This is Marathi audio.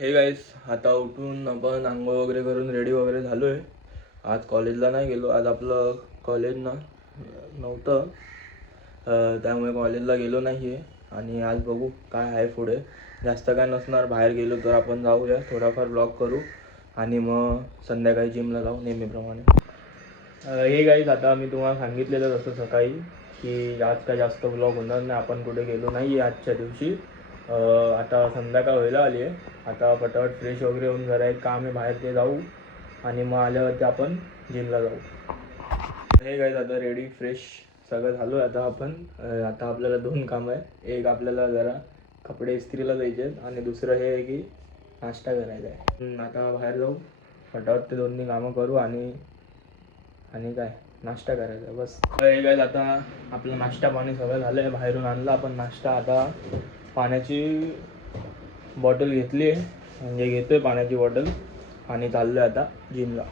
हे गाईस, आता उठून आपण आंघोळ वगैरे करून रेडी वगैरे झालो आहे. आज कॉलेजला नाही गेलो. आज आपलं कॉलेज नव्हतं, त्यामुळे कॉलेजला गेलो नाही आहे. आणि आज बघू काय आहे पुढे. जास्त काय नसणार. बाहेर गेलो तर आपण जाऊया, थोडाफार ब्लॉग करू आणि मग संध्याकाळी जिमला जाऊ नेहमीप्रमाणे. हे गाईस, आता मी तुम्हाला सांगितलेलं तसं सकाळी की आज काय जास्त ब्लॉग होणार नाही. आपण कुठे गेलो नाही आहे आजच्या दिवशी. आता संध्याकाळ व्हायला आली आहे. आता पटापट फ्रेश वगैरे होऊन जरा एक काम आहे बाहेर, ते जाऊ आणि मग आल्यावरती आपण जिमला जाऊ. हे गाईस, आता रेडी फ्रेश सगळं झालो आहे. आता आपल्याला 2 कामं आहे. एक आपल्याला जरा कपडे इस्त्रीला द्यायचे आहेत आणि दुसरं हे आहे की नाश्ता करायचा आहे. आता बाहेर जाऊ, पटापट ते 2 कामं करू आणि काय नाश्ता करायचा बस. हे गाईस, आता आपलं नाश्ता पाणी सगळं झालं आहे. बाहेरून आणलं आपण नाश्ता. आता पाण्याची बॉटल घेतली आहे, म्हणजे घेतो आहे पाण्याची बॉटल आणि चाललो आहे आता जिमला.